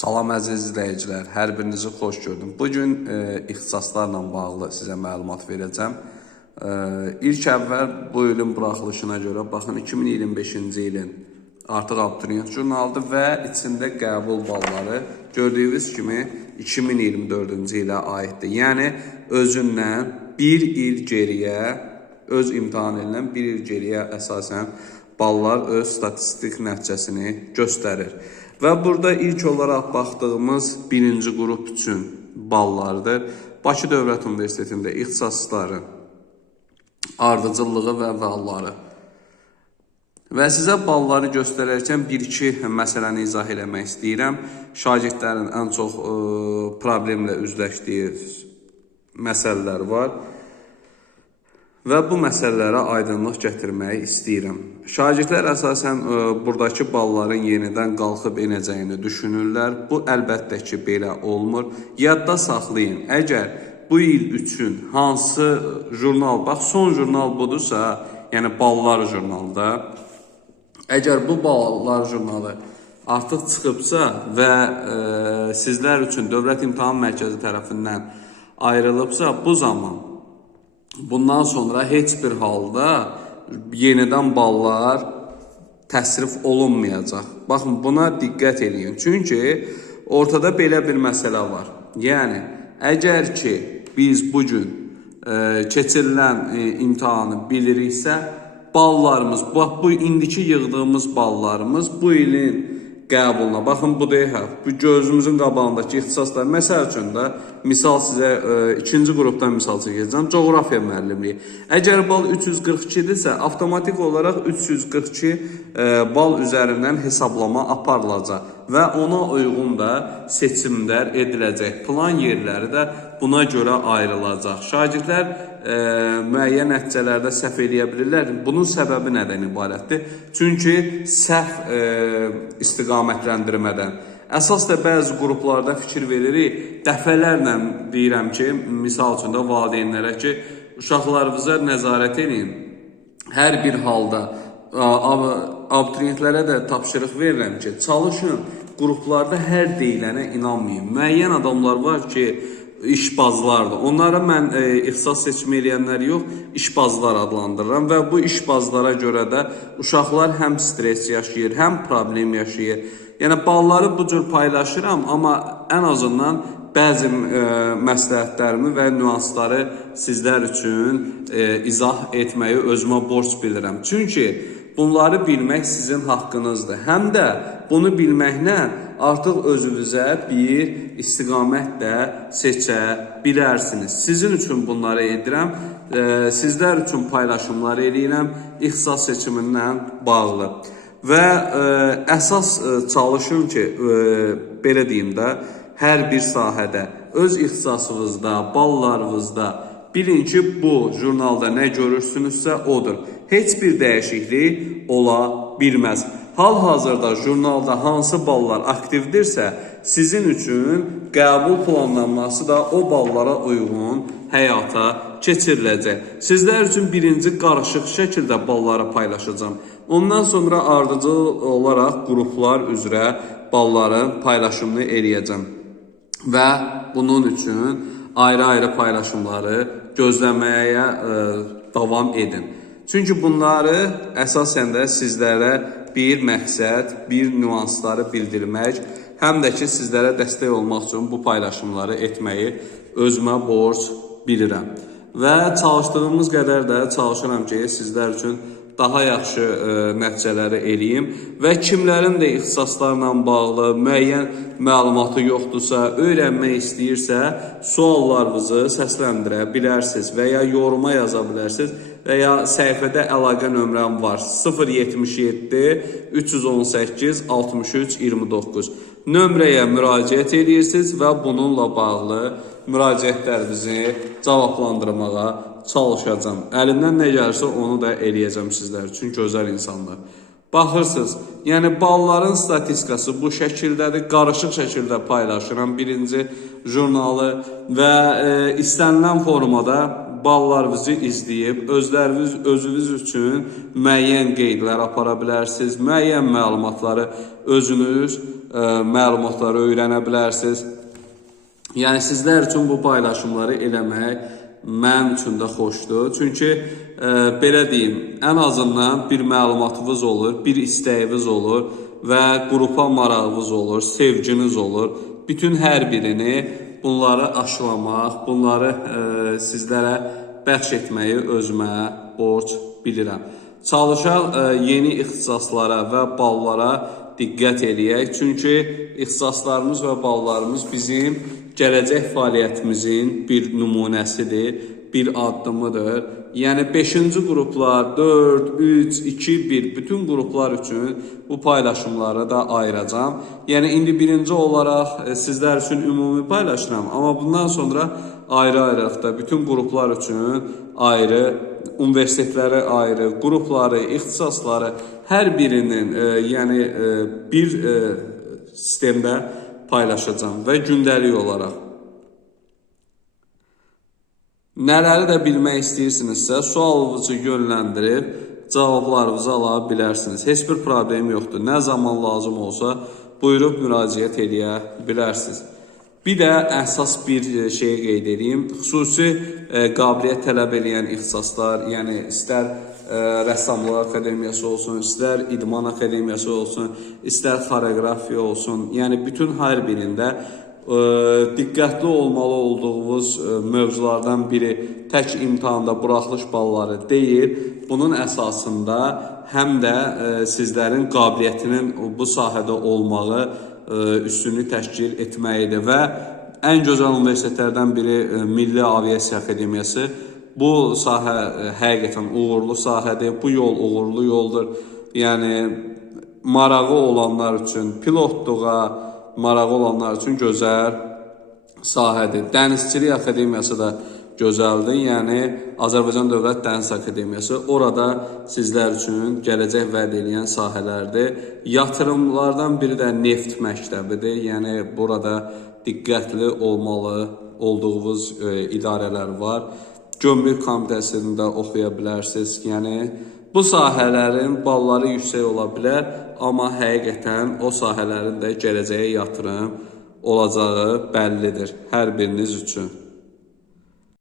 Salam əziz izləyicilər, hər birinizi xoş gördüm. Bugün ixtisaslarla bağlı sizə məlumat verəcəm. İlk əvvəl bu ilin buraxılışına görə, baxın 2025-ci ilin artıq abituriyent jurnalıdır və içində qəbul balları gördüyünüz kimi 2024-cü ilə aiddir. Yəni özündən bir il geriyə, öz imtahan ilindən bir il geriyə əsasən ballar öz statistik nəticəsini göstərir. Və burada ilk olaraq baxdığımız birinci qrup üçün ballardır. Bakı Dövlət Universitetində ixtisasları, ardıcıllığı və balları. Və sizə balları göstərərkən bir-iki məsələni izah eləmək istəyirəm. Şagirdlərin ən çox problemlə üzləşdiyi məsələlər var. Və bu məsələlərə aydınlıq gətirməyi istəyirəm. Şagirdlər əsasən buradakı balların yenidən qalxıb inəcəyini düşünürlər. Bu əlbəttə ki, belə olmur. Yadda saxlayın, əgər bu il üçün hansı jurnal, bax son jurnal budursa, yəni ballar jurnalda, əgər bu ballar jurnalı artıq çıxıbsa və sizlər üçün Dövlət İmtahan Mərkəzi tərəfindən ayrılıbsa, bu zaman bundan sonra heç bir halda yenidən ballar təsrif olunmayacaq. Baxın, buna diqqət edin. Çünki ortada belə bir məsələ var. Yəni, əgər ki, biz bugün keçirilən imtahanı biliriksə, ballarımız, bax, bu indiki yığdığımız ballarımız bu ilin qəbuluna, baxın bu deyək, bu gözümüzün qabağındakı ixtisaslar, məsəl üçün də, misal sizə ikinci qrupdan misal çəkəcəm, coğrafiya müəllimliyi. Əgər bal 342-dirsə, avtomatik olaraq 342 bal üzərindən hesablama aparılacaq və ona uyğun da seçimlər ediləcək. Plan yerləri də buna görə ayrılacaq. Şagirdlər müəyyən nəticələrdə səhv eləyə bilirlər. Bunun səbəbi nədən ibarətdir? Çünki səhv istiqamətləndirmədən. Əsas da bəzi qruplarda fikir veririk. Dəfələrlə deyirəm ki, misal üçün də valideynlərə ki, uşaqlarınıza nəzarət edin. Hər bir halda abituriyentlərə də tapşırıq verirəm ki, çalışın, qruplarda hər deyilənə inanmayın. Müəyyən adamlar var ki, işbazlardır. Onlara mən ixtisas seçimi eləyənləri yox, işbazlar adlandırıram və bu işbazlara görə də uşaqlar həm stres yaşayır, həm problem yaşayır. Yəni, balları bu cür paylaşıram, amma ən azından bəzi məsləhətlərimi və nüansları sizlər üçün izah etməyi özümə borc bilirəm. Çünki bunları bilmək sizin haqqınızdır. Həm də bunu bilməklə artıq özünüzə bir istiqamət də seçə bilərsiniz. Sizin üçün bunları edirəm, sizlər üçün paylaşımlar edirəm, ixtisas seçimindən bağlı. Və əsas çalışın ki, belə deyim də, hər bir sahədə, öz ixtisasınızda, ballarınızda bilin ki, bu jurnalda nə görürsünüzsə odur. Heç bir dəyişiklik ola bilməz. Hal-hazırda jurnalda hansı ballar aktivdirsə, sizin üçün qəbul planlanması da o ballara uyğun həyata keçiriləcək. Sizlər üçün birinci qarışıq şəkildə balları paylaşacağım. Ondan sonra ardıcıl olaraq qruplar üzrə balların paylaşımını eləyəcəm. Və bunun üçün ayrı-ayrı paylaşımları gözləməyə davam edin. Çünki bunları əsasən də sizlərə bir məqsəd, bir nüansları bildirmək, həm də ki, sizlərə dəstək olmaq üçün bu paylaşımları etməyi özümə borc bilirəm. Və çalışdığımız qədər də çalışıram ki, sizlər üçün daha yaxşı nəticələri eləyim və kimlərin də ixtisaslarla bağlı müəyyən məlumatı yoxdursa, öyrənmək istəyirsə, suallarınızı səsləndirə bilərsiniz və ya yoruma yaza bilərsiniz və ya səhifədə əlaqə nömrəm var 077 318 63 29. Nömrəyə müraciət edirsiniz və bununla bağlı müraciətlərinizi cavablandırmağa çalışacağım. Əlimdən nə gəlirsə onu da eləyəcəm sizlər üçün, gözəl insanlar. Baxırsınız, yəni balların statistikası bu şəkildədir, qarışıq şəkildə paylaşıram birinci jurnalı və istənilən formada ballarınızı izləyib özünüz üçün müəyyən qeydlər apara bilərsiniz, müəyyən məlumatları özünüz məlumatları öyrənə bilərsiniz. Yəni sizlər üçün bu paylaşımları eləmək mənim üçün də xoşdur. Çünki belə deyim, ən azından bir məlumatınız olur, bir istəyiniz olur və qrupa marağınız olur, sevginiz olur. Bütün hər birini bunları aşılamaq, bunları sizlərə bəxş etməyi özümə borc bilirəm. Çalışaq yeni ixtisaslara və ballara diqqət eləyək. Çünki ixtisaslarımız və ballarımız bizim gələcək fəaliyyətimizin bir nümunəsidir, bir addımıdır. Yəni 5-ci qruplar, 4, 3, 2, 1 bütün qruplar üçün bu paylaşımları da ayıracağam. Yəni indi birinci olaraq sizlər üçün ümumi paylaşıram, amma bundan sonra ayrı-ayrı da bütün qruplar üçün ayrı, universitetləri ayrı, qrupları, ixtisasları hər birinin yəni bir sistemdə paylaşacağam və gündəlik olaraq. Nələri də bilmək istəyirsinizsə, sualınızı yönləndirib cavablarınızı ala bilərsiniz. Heç bir problem yoxdur. Nə zaman lazım olsa buyurub müraciət edə bilərsiniz. Bir də əsas bir şey qeyd edeyim. Xüsusi qabiliyyət tələb edən ixtisaslar, yəni istər Rəssamlıq Akademiyası olsun, istər İdman Akademiyası olsun, istər xoreografiya olsun, yəni bütün hər birində diqqətli olmalı olduğunuz mövzulardan biri tək imtahanda buraxılış balları deyil. Bunun əsasında həm də sizlərin qabiliyyətinin bu sahədə olmağı üstünlük təşkil etməyidir və ən gözəl universitetlərdən biri Milli Aviasiya Akademiyası. Bu sahə həqiqətən uğurlu sahədir, bu yol uğurlu yoldur. Yəni marağı olanlar üçün pilotluğa, marağı olanlar üçün gözəl sahədir. Dənizçilik Akademiyası da gözəldir. Yəni Azərbaycan Dövlət Dəniz Akademiyası orada sizlər üçün gələcək vəd edən sahələrdir. Yatırımlardan biri də neft məktəbidir. Yəni burada diqqətli olmalı olduğunuz idarələr var. Gömrük Komitəsində oxuya bilərsiniz. Yəni bu sahələrin balları yüksək ola bilər, amma həqiqətən o sahələrin də gələcəyə yatırım olacağı bəllidir hər biriniz üçün.